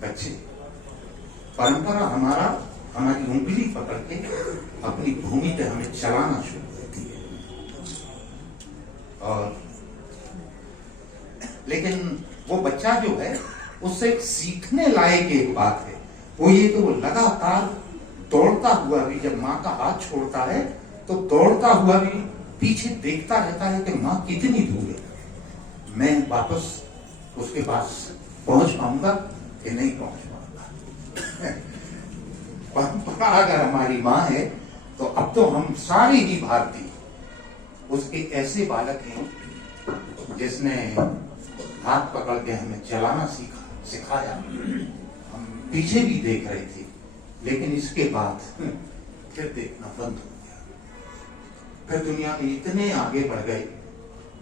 बच्चे, परंपरा हमारी उंगली पकड़ के अपनी भूमि पे हमें चलाना शुरू करती है। और लेकिन वो बच्चा जो है उससे सीखने लायक एक बात है, वो ये कि वो लगातार दौड़ता हुआ भी जब माँ का हाथ छोड़ता है तो दौड़ता हुआ भी पीछे देखता रहता है कि माँ कितनी दूर है, मैं वापस उसके पास पहुंच पाऊंगा कि नहीं पहुंच पाऊंगा। परंपरा अगर हमारी माँ है तो अब तो हम सारे ही भारतीय उसके ऐसे बालक हैं जिसने हाथ पकड़ के हमें चलाना सिखाया। हम पीछे भी देख रहे थे, लेकिन इसके बाद फिर देखना बंद हो गया। फिर दुनिया में इतने आगे बढ़ गए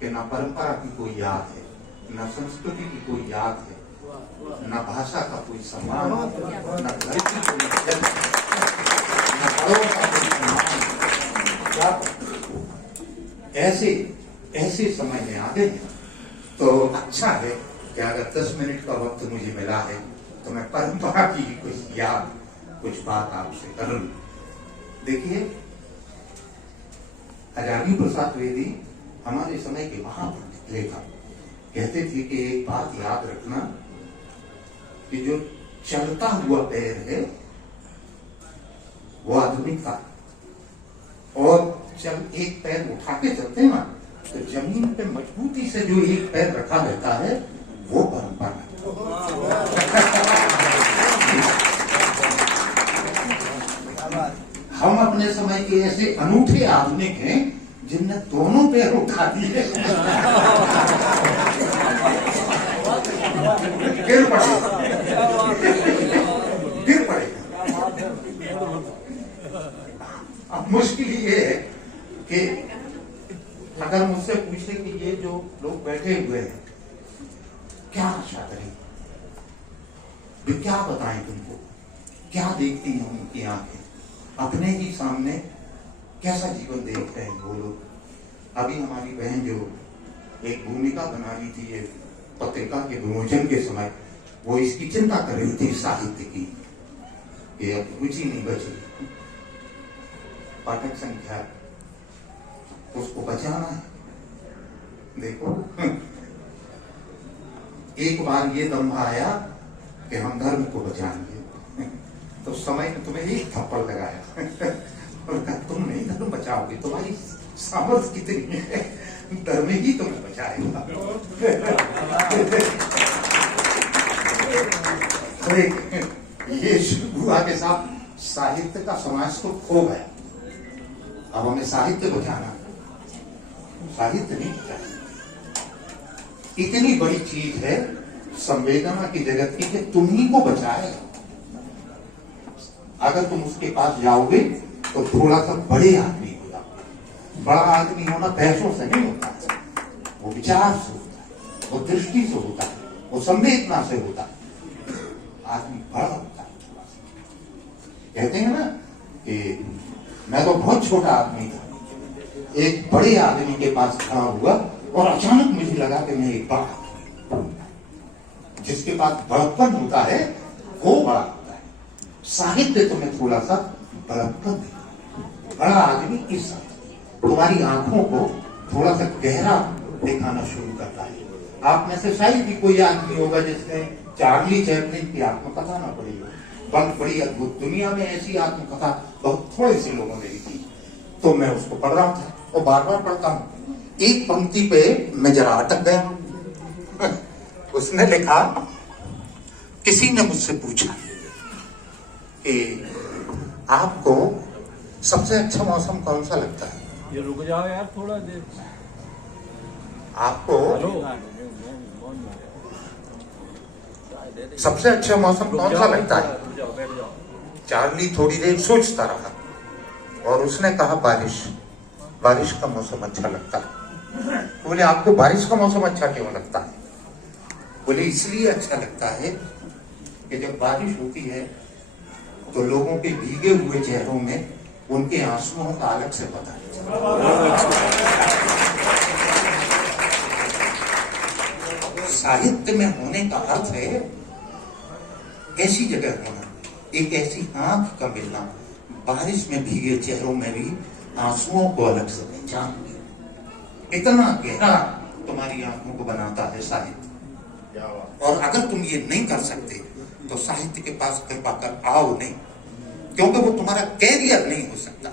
कि ना परंपरा की कोई याद है, ना संस्कृति की कोई याद है, ना भाषा का कोई सम्मान, ना घर की कोई इज्जत, ना बड़ों का कोई सम्मान। ऐसे समय में आ गए। तो अच्छा है कि अगर 10 मिनट का वक्त मुझे मिला है तो मैं परंपरा की कुछ याद, कुछ बात आपसे कर लूं। देखिए, हजारी प्रसाद द्विवेदी हमारे समय के महान लेखक कहते थे कि एक बात याद रखना कि जो चलता हुआ पैर है वो आधुनिकता, और जब एक पैर उठा के चलते हैं ना तो जमीन पे मजबूती से जो एक पैर रखा रहता है वो परंपरा है। हम अपने समय के ऐसे अनूठे आधुनिक हैं जिनने दोनों पैर उठा दिए। गिर पड़े। अब मुश्किल ये है कि अगर मुझसे पूछे कि ये जो लोग बैठे हुए हैं क्या आशा करें, क्या बताएं तुमको, क्या देखती हैं उनकी आंखें, अपने ही सामने कैसा जीवन देख रहे हैं वो लोग। अभी हमारी बहन जो एक भूमिका बना रही थी ये पत्रिका के विमोचन के समय, वो इसकी चिंता कर रही थी साहित्य की कि अब रुचि नहीं बची, पाठक संख्या उसको बचाना है। देखो, एक बार ये दम आया कि हम धर्म को बचाएंगे तो समय ने तुम्हें एक थप्पड़ लगाया और कहा तुम नहीं धर्म बचाओगे, तुम्हारी सामर्थ्य कितनी है, धर्म ही तुम्हें बचाएगा। तो ये शुरू हुआ के साथ साहित्य का समाज को खो गया। अब हमें साहित्य बचाना, साहित्य नहीं बचाना। इतनी बड़ी चीज है संवेदना की जगत की कि तुम ही को बचाएगा। अगर तुम उसके पास जाओगे तो थोड़ा सा बड़े आदमी हो जाओगे। बड़ा आदमी होना पैसों से नहीं होता है, वो विचार से होता है, वो दृष्टि से होता है, वो संवेदना से होता है। आदमी बड़ा होता है थोड़ा सा। कहते हैं ना कि मैं तो बहुत छोटा आदमी था, एक बड़े आदमी के पास खड़ा हुआ और अचानक मुझे लगा कि मैं एक बड़ा, जिसके पास बड़प्पन होता है वो बड़ा होता है। साहित्य तुम्हें थोड़ा सा बड़प्पन देगा। बड़ा आदमी इस तुम्हारी आंखों को थोड़ा सा गहरा दिखाना शुरू करता है। आप में से शायद ही कोई आदमी होगा जिसने चार्ली चैपलिन की आत्मकथा ना पढ़ी हो। बहुत बड़ी अद्भुत, दुनिया में ऐसी आत्मकथा बहुत थोड़े से लोगों ने लिखी। तो मैं उसको पढ़ रहा था और बार बार पढ़ता हूं। एक पंक्ति पे मैं जरा अटक गया। उसने लिखा, किसी ने मुझसे पूछा कि आपको सबसे अच्छा मौसम कौन सा लगता है? ये रुक जाओ यार थोड़ा देर। आपको सबसे अच्छा मौसम कौन सा लगता है? चार्ली थोड़ी देर सोचता रहा और उसने कहा बारिश का मौसम अच्छा लगता है। बोले आपको बारिश का मौसम अच्छा क्यों लगता है? बोले इसलिए अच्छा लगता है कि जब बारिश होती है तो लोगों के भीगे हुए चेहरों में उनके आंसुओं का अलग से पता साहित्य में होने का अर्थ है ऐसी जगह होना, एक ऐसी आंख का मिलना, बारिश में भीगे चेहरों में भी आंसुओं को अलग से पहचान, इतना गहरा तुम्हारी आंखों को बनाता है साहित्य। और अगर तुम ये नहीं कर सकते तो साहित्य के पास कृपा कर आओ नहीं, क्योंकि वो तुम्हारा कैरियर नहीं हो सकता।